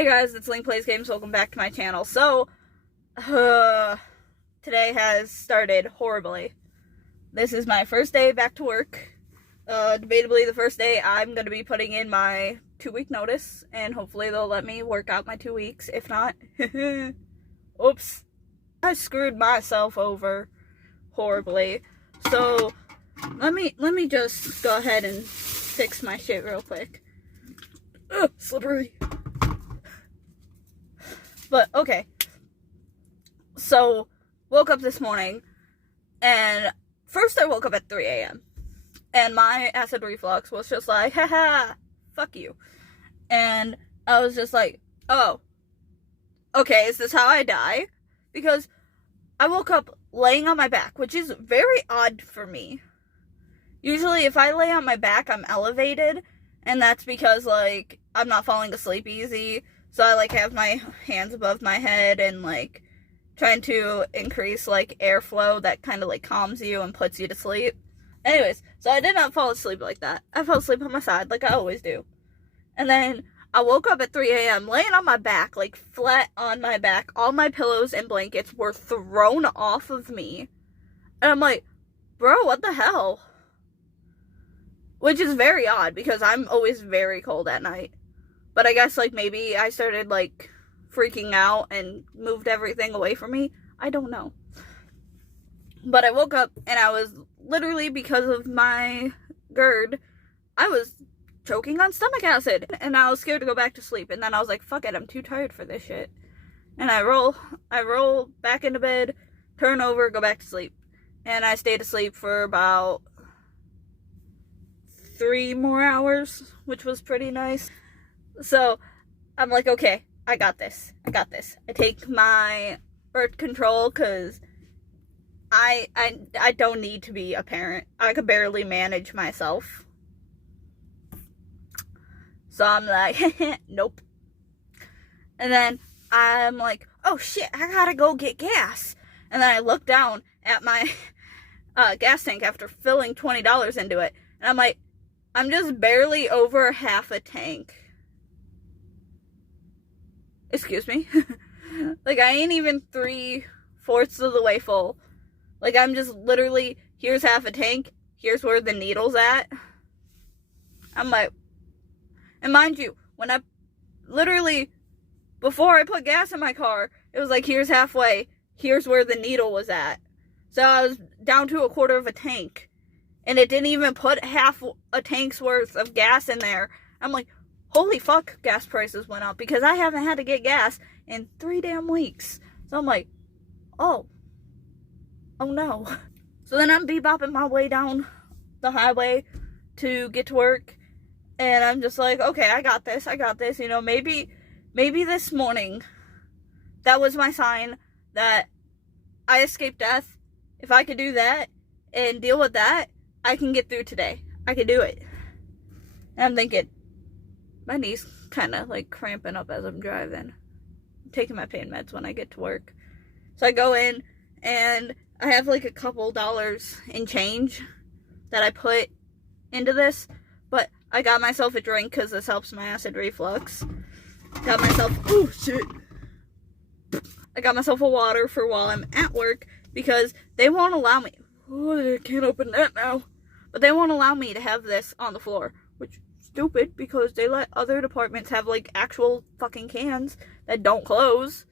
Hey guys, it's LynkPlaysGames. Welcome back to my channel. So, today has started horribly. This is my first day back to work. Debatably the first day I'm going to be putting in my 2-week notice, and hopefully they'll let me work out my 2 weeks. If not, oops. I screwed myself over horribly. So, let me just go ahead and fix my shit real quick. Ugh, slippery. But, okay. So, woke up this morning, and first I woke up at 3 a.m. And my acid reflux was just like, haha, fuck you. And I was just like, oh, okay, is this how I die? Because I woke up laying on my back, which is very odd for me. Usually if I lay on my back, I'm elevated, and that's because, like, I'm not falling asleep easy. So I, like, have my hands above my head and, like, trying to increase, like, airflow that kind of, like, calms you and puts you to sleep. Anyways, so I did not fall asleep like that. I fell asleep on my side, like I always do. And then I woke up at 3 a.m. laying on my back, like, flat on my back. All my pillows and blankets were thrown off of me. And I'm like, bro, what the hell? Which is very odd, because I'm always very cold at night. But I guess, like, maybe I started, like, freaking out and moved everything away from me. I don't know. But I woke up, and I was literally, because of my GERD, I was choking on stomach acid. And I was scared to go back to sleep. And then I was like, fuck it, I'm too tired for this shit. And I roll back into bed, turn over, go back to sleep. And I stayed asleep for about 3 more hours, which was pretty nice. So, I'm like, okay, I got this. I take my birth control, because I don't need to be a parent. I could barely manage myself. So I'm like, nope. And then I'm like, oh shit, I gotta go get gas. And then I look down at my gas tank after filling $20 into it. And I'm like, I'm just barely over half a tank. Excuse me. Like, I ain't even 3/4 of the way full. Like, I'm just literally, here's half a tank, here's where the needle's at. I'm like, and mind you, when I, literally, before I put gas in my car, it was like, here's halfway, here's where the needle was at. So I was down to 1/4 of a tank. And it didn't even put half a tank's worth of gas in there. I'm like, holy fuck, gas prices went up, because I haven't had to get gas in 3 damn weeks. So I'm like, oh no. So then I'm bebopping my way down the highway to get to work, and I'm just like, okay, I got this, you know, maybe this morning, that was my sign that I escaped death. If I could do that and deal with that, I can get through today. I can do it. And I'm thinking, my knee's kind of, like, cramping up as I'm driving. I'm taking my pain meds when I get to work. So I go in, and I have, like, a couple dollars in change that I put into this. But I got myself a drink, because this helps my acid reflux. Got myself, oh shit. I got myself a water for while I'm at work, because they won't allow me. Oh, I can't open that now. But they won't allow me to have this on the floor, which is stupid, because they let other departments have, like, actual fucking cans that don't close.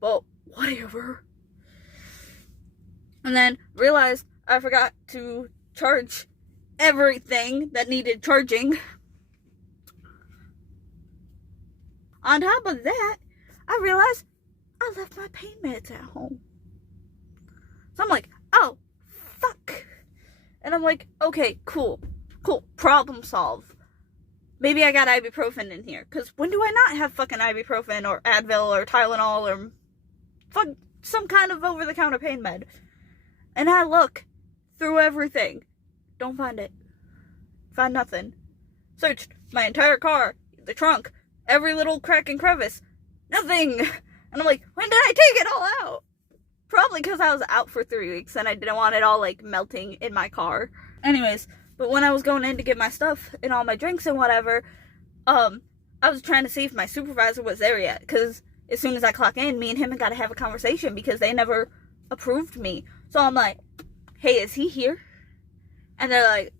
But whatever. And then realized I forgot to charge everything that needed charging. On top of that, I realized I left my pain meds at home. So I'm like, oh, fuck. And I'm like, okay, cool, problem solved. Maybe I got ibuprofen in here, because when do I not have fucking ibuprofen or Advil or Tylenol or fuck some kind of over-the-counter pain med? And I look through everything, don't find it, find nothing. Searched my entire car, the trunk, every little crack and crevice, nothing. And I'm like, when did I take it all out? Probably because I was out for 3 weeks and I didn't want it all, like, melting in my car. Anyways, but when I was going in to get my stuff and all my drinks and whatever, I was trying to see if my supervisor was there yet, because as soon as I clock in, me and him got to have a conversation because they never approved me. So I'm like, hey, is he here? And they're like,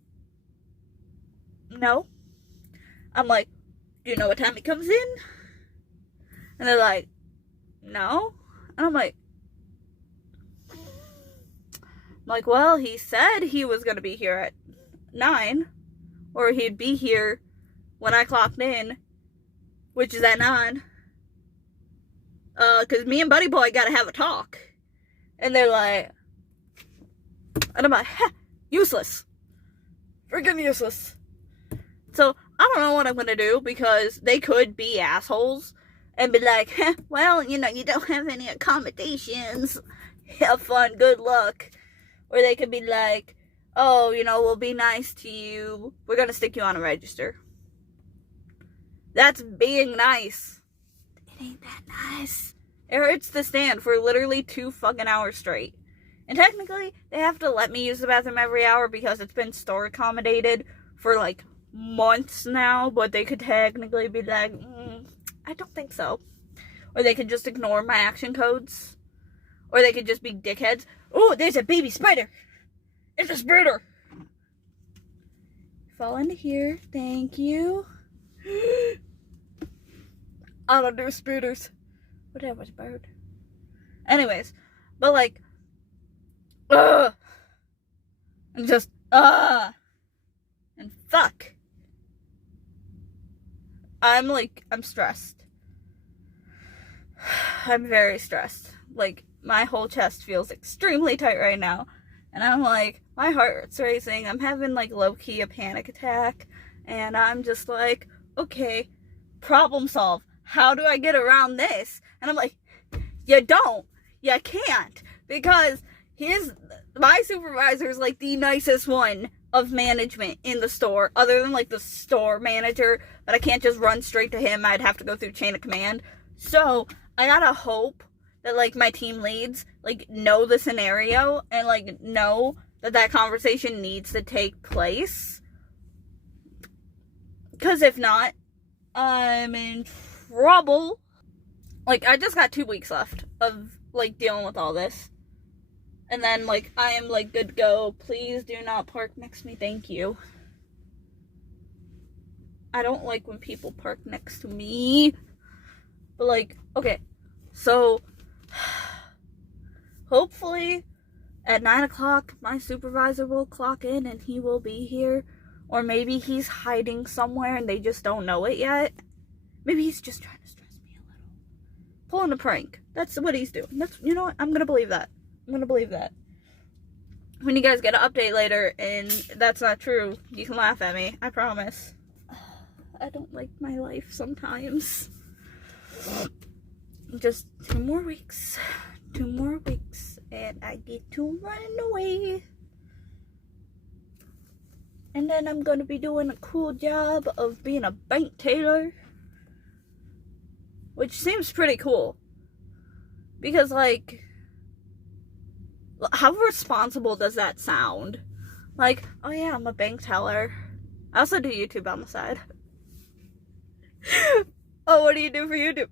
no. I'm like, do you know what time he comes in? And they're like, no. And I'm like, well, he said he was going to be here at 9, or he'd be here when I clocked in, which is at 9. Because me and Buddy Boy got to have a talk. And they're like, and I'm like, useless. Freaking useless. So, I don't know what I'm going to do, because they could be assholes and be like, well, you know, you don't have any accommodations. Have fun, good luck. Or they could be like, oh, you know, we'll be nice to you. We're going to stick you on a register. That's being nice. It ain't that nice. It hurts to stand for literally 2 fucking hours straight. And technically, they have to let me use the bathroom every hour because it's been store accommodated for like months now. But they could technically be like, I don't think so. Or they could just ignore my action codes. Or they could just be dickheads. Oh, there's a baby spider. It's a spider. Fall into here. Thank you. I don't do spiders. What that was a bird. Anyways. But like. And just. And fuck. I'm stressed. I'm very stressed. Like, my whole chest feels extremely tight right now. And I'm like, my heart's racing. I'm having, like, low-key a panic attack. And I'm just like, okay, problem solve. How do I get around this? And I'm like, you don't. You can't. Because my supervisor is, like, the nicest one of management in the store. Other than, like, the store manager. But I can't just run straight to him. I'd have to go through chain of command. So, I gotta hope that, like, my team leads, like, know the scenario and, like, know that conversation needs to take place. Because if not, I'm in trouble. Like, I just got 2 weeks left of, like, dealing with all this. And then, like, I am, like, good to go. Please do not park next to me. Thank you. I don't like when people park next to me. But, like, okay. So, hopefully, at 9 o'clock, my supervisor will clock in and he will be here. Or maybe he's hiding somewhere and they just don't know it yet. Maybe he's just trying to stress me a little. Pulling a prank. That's what he's doing. You know what? I'm going to believe that. I'm going to believe that. When you guys get an update later and that's not true, you can laugh at me. I promise. I don't like my life sometimes. Just 2 more weeks. 2 more weeks. And I get to run away. And then I'm going to be doing a cool job of being a bank teller. Which seems pretty cool. Because, like, how responsible does that sound? Like, oh yeah, I'm a bank teller. I also do YouTube on the side. Oh, what do you do for YouTube?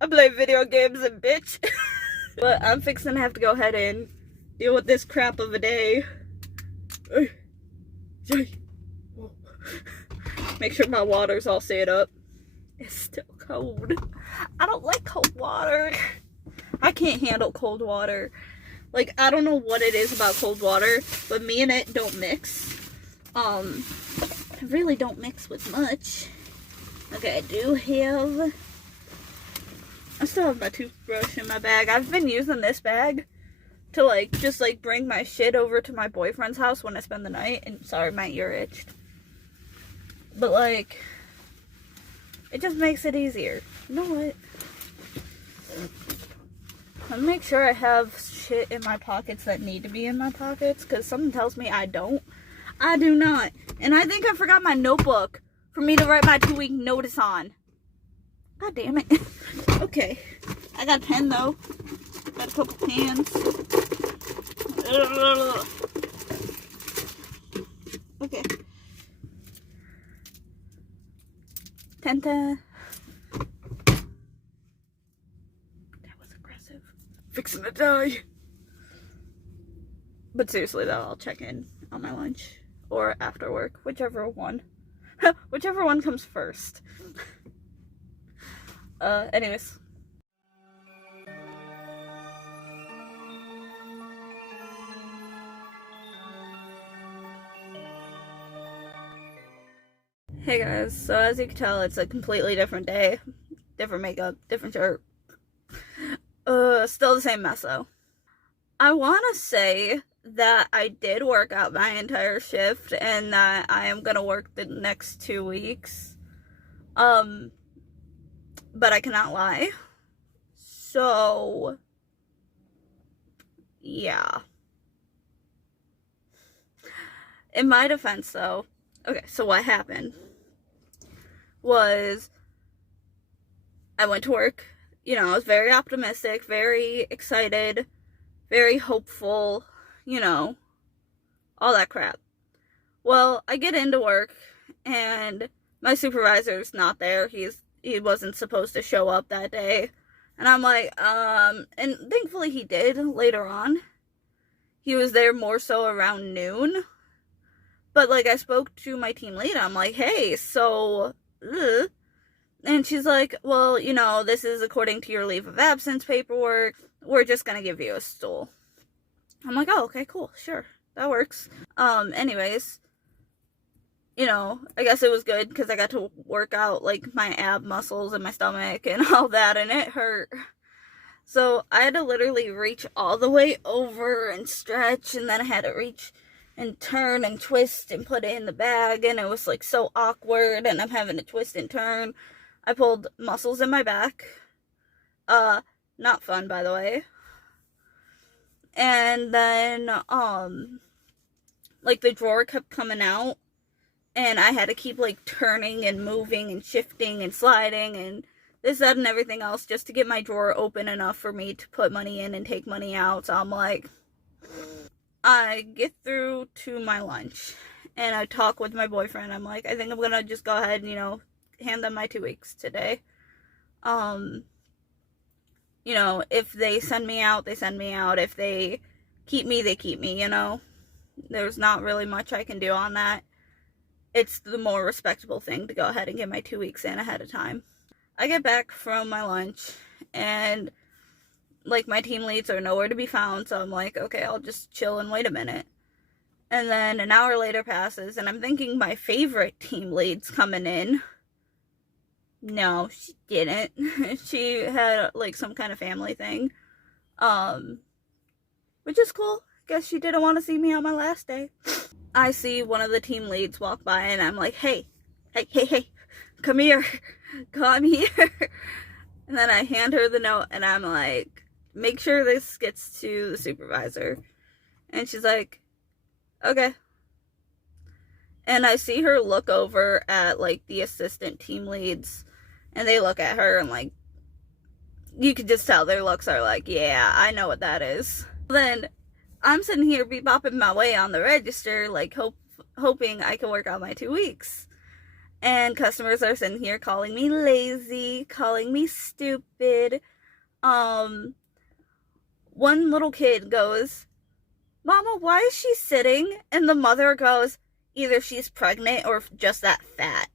I play video games and bitch. But I'm fixing to have to go ahead and deal with this crap of a day. Make sure my water's all set up. It's still cold. I don't like cold water. I can't handle cold water. Like, I don't know what it is about cold water, but me and it don't mix. I really don't mix with much. Okay, I still have my toothbrush in my bag. I've been using this bag to, like, just, like, bring my shit over to my boyfriend's house when I spend the night. And, sorry, my ear itched. But, like, it just makes it easier. You know what? I'll make sure I have shit in my pockets that need to be in my pockets. Because something tells me I don't. I do not. And I think I forgot my notebook for me to write my 2-week notice on. God damn it. Okay. I got a pen, though. Got a couple pens. Okay. Ten. die. But seriously though, I'll check in on my lunch or after work, whichever one. Whichever one comes first. Anyways. Hey guys, so as you can tell, it's a completely different day. Different makeup, different shirt. Still the same mess though. I want to say that I did work out my entire shift and that I am gonna work the next 2 weeks. But I cannot lie. So, yeah. In my defense though, okay, so what happened was I went to work. You know, I was very optimistic, very excited, very hopeful, you know, all that crap. Well, I get into work and my supervisor's not there. He wasn't supposed to show up that day. And I'm like, and thankfully he did later on. He was there more so around noon. But like I spoke to my team lead, I'm like, hey, so, and she's like, well, you know, this is according to your leave of absence paperwork. We're just gonna give you a stool. I'm like, oh, okay, cool, sure, that works. Anyways, you know, I guess it was good because I got to work out like my ab muscles and my stomach and all that, and it hurt. So I had to literally reach all the way over and stretch, and then I had to reach and turn and twist and put it in the bag, and it was like so awkward, and I'm having to twist and turn. I pulled muscles in my back. Not fun, by the way. And then, like the drawer kept coming out, and I had to keep like turning and moving and shifting and sliding and this, that, and everything else just to get my drawer open enough for me to put money in and take money out. So I'm like, I get through to my lunch and I talk with my boyfriend. I'm like, I think I'm gonna just go ahead and, you know, hand them my 2 weeks today. You know, if they send me out, they send me out. If they keep me, they keep me, you know. There's not really much I can do on that. It's the more respectable thing to go ahead and get my 2 weeks in ahead of time. I get back from my lunch and like my team leads are nowhere to be found, so I'm like, okay, I'll just chill and wait a minute. And then an hour later passes and I'm thinking my favorite team lead's coming in. No, she didn't. She had like some kind of family thing. Which is cool. Guess she didn't want to see me on my last day. I see one of the team leads walk by and I'm like, hey, come here. Come here. And then I hand her the note and I'm like, make sure this gets to the supervisor. And she's like, okay. And I see her look over at like the assistant team leads and they look at her and like, you could just tell their looks are like, yeah, I know what that is. Then I'm sitting here bebopping my way on the register, like hoping I can work out my 2 weeks. And customers are sitting here calling me lazy, calling me stupid. One little kid goes, Mama, why is she sitting? And the mother goes, either she's pregnant or just that fat.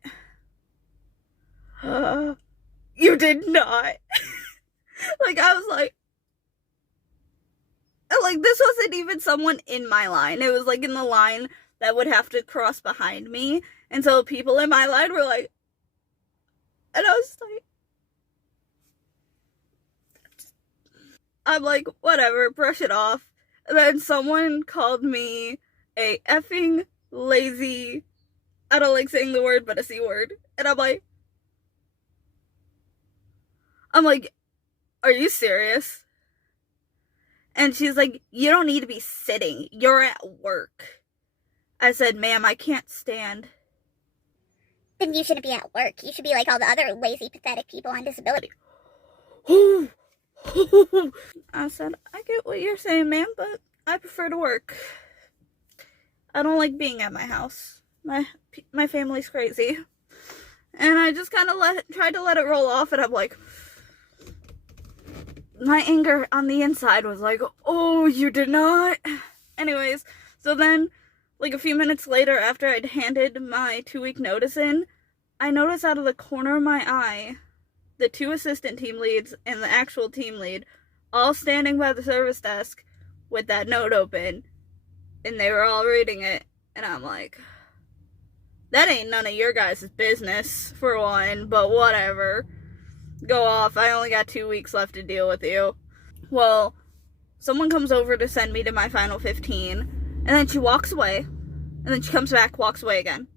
You did not. Like, I was like, this wasn't even someone in my line. It was like in the line that would have to cross behind me. And so people in my line were like, and I was like, I'm like, whatever, brush it off. And then someone called me a effing lazy, I don't like saying the word, but a C word. And I'm like, are you serious? And she's like, you don't need to be sitting. You're at work. I said, ma'am, I can't stand. Then you shouldn't be at work. You should be like all the other lazy, pathetic people on disability. I said, I get what you're saying, ma'am, but I prefer to work. I don't like being at my house. My family's crazy. And I just kind of tried to let it roll off, and I'm like, my anger on the inside was like, oh, you did not. Anyways, so then, like a few minutes later, after I'd handed my 2-week notice in, I noticed out of the corner of my eye, the 2 assistant team leads and the actual team lead all standing by the service desk with that note open, and they were all reading it, and I'm like, that ain't none of your guys' business, for one, but whatever. Go off. I only got 2 weeks left to deal with you. Well, someone comes over to send me to my final 15, and then she walks away, and then she comes back, walks away again.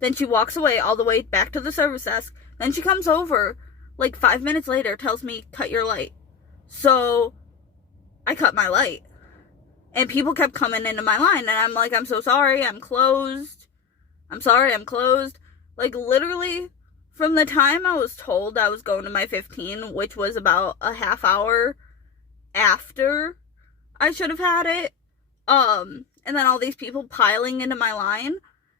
Then she walks away all the way back to the service desk. Then she comes over, like 5 minutes later, tells me, cut your light. So, I cut my light. And people kept coming into my line, and I'm like, I'm so sorry, I'm closed. I'm sorry, I'm closed. Like, literally, from the time I was told I was going to my 15, which was about a half hour after I should have had it, and then all these people piling into my line,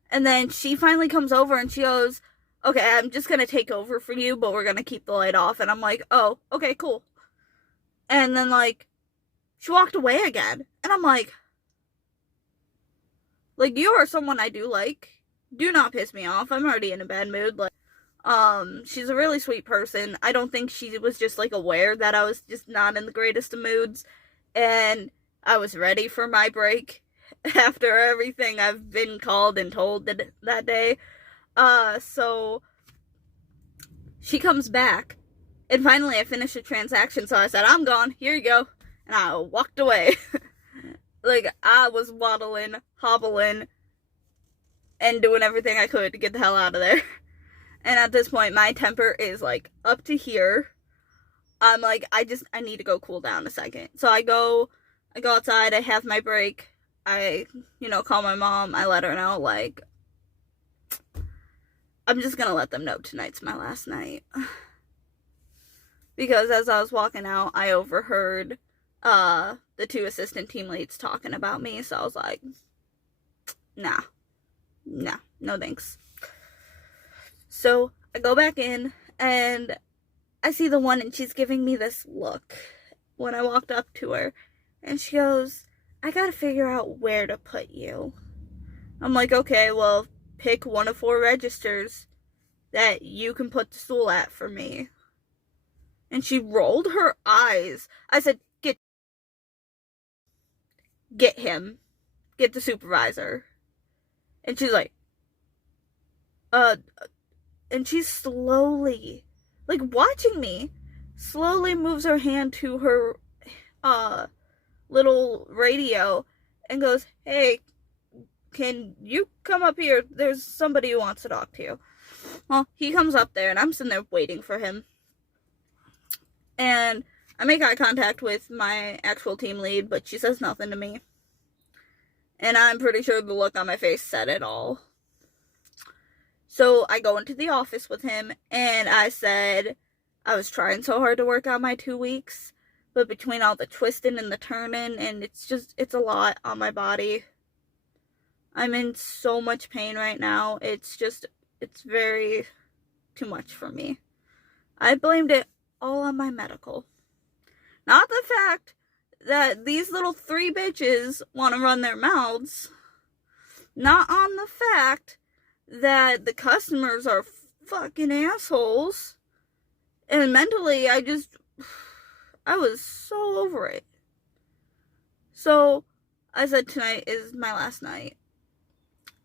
and then she finally comes over and she goes, okay, I'm just gonna take over for you, but we're gonna keep the light off. And I'm like, oh, okay, cool. And then, like, she walked away again, and I'm like, you are someone I do like. Do not piss me off. I'm already in a bad mood. Like, she's a really sweet person. I don't think she was just, like, aware that I was just not in the greatest of moods, and I was ready for my break after everything I've been called and told that day. So she comes back, and finally I finished the transaction, so I said, I'm gone, here you go, and I walked away. Like, I was waddling, hobbling, and doing everything I could to get the hell out of there. And at this point, my temper is, like, up to here. I'm like, I need to go cool down a second. So I go outside, I have my break, I, call my mom, I let her know, like, I'm just gonna let them know tonight's my last night. Because as I was walking out, I overheard, the 2 assistant team leads talking about me, so I was like, nah, no thanks. So I go back in, and I see the one, and she's giving me this look when I walked up to her, and she goes, I gotta figure out where to put you. I'm like, okay, well, pick one of 4 registers that you can put the stool at for me. And she rolled her eyes. I said, get him. Get the supervisor. And she's like, and she's slowly, like, watching me, slowly moves her hand to her, little radio and goes, hey, can you come up here? There's somebody who wants to talk to you. Well, he comes up there, and I'm sitting there waiting for him. And I make eye contact with my actual team lead, but she says nothing to me. And I'm pretty sure the look on my face said it all. So I go into the office with him, and I said, I was trying so hard to work out my 2 weeks, but between all the twisting and the turning, and it's a lot on my body. I'm in so much pain right now. It's very too much for me. I blamed it all on my medical. Not the fact that these little 3 bitches want to run their mouths. Not on the fact that the customers are fucking assholes. And mentally, I was so over it. So, I said tonight is my last night.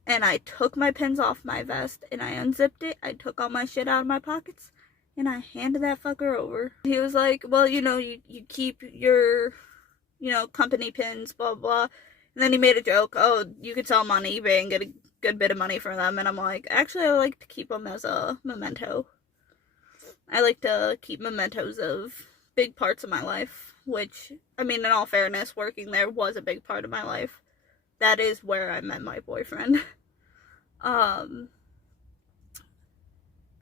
And I took my pins off my vest, and I unzipped it. I took all my shit out of my pockets, and I handed that fucker over. He was like, well, you keep your, company pins, blah, blah. And then he made a joke, oh, you could sell them on eBay and get a good bit of money for them. And I'm like, actually, I like to keep them as a memento. I like to keep mementos of big parts of my life, which, I mean, in all fairness, working there was a big part of my life. That is where I met my boyfriend. But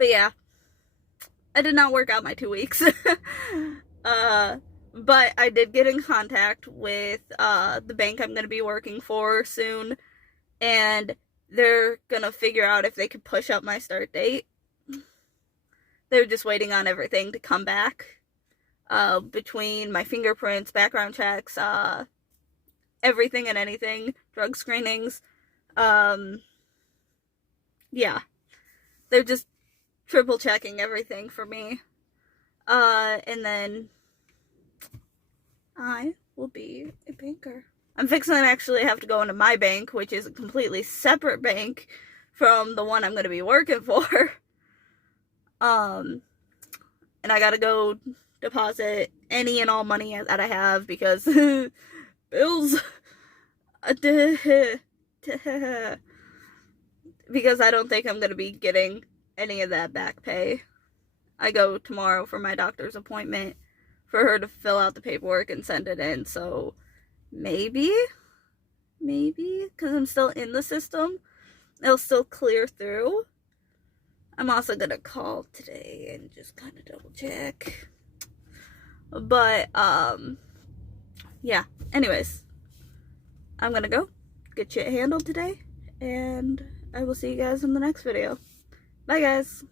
yeah, I did not work out my 2 weeks. But I did get in contact with, the bank I'm going to be working for soon, and they're going to figure out if they could push up my start date. They're just waiting on everything to come back. between my fingerprints, background checks, everything and anything, drug screenings. Yeah, they're just triple checking everything for me. And then I will be a banker. I'm fixing to actually have to go into my bank, which is a completely separate bank from the one I'm going to be working for. And I gotta go deposit any and all money that I have because bills. Because I don't think I'm gonna be getting any of that back pay. I go tomorrow for my doctor's appointment for her to fill out the paperwork and send it in, so maybe, because I'm still in the system, it'll still clear through. I'm also gonna call today and just kind of double check. But, yeah, anyways, I'm gonna go get shit handled today, and I will see you guys in the next video. Bye, guys.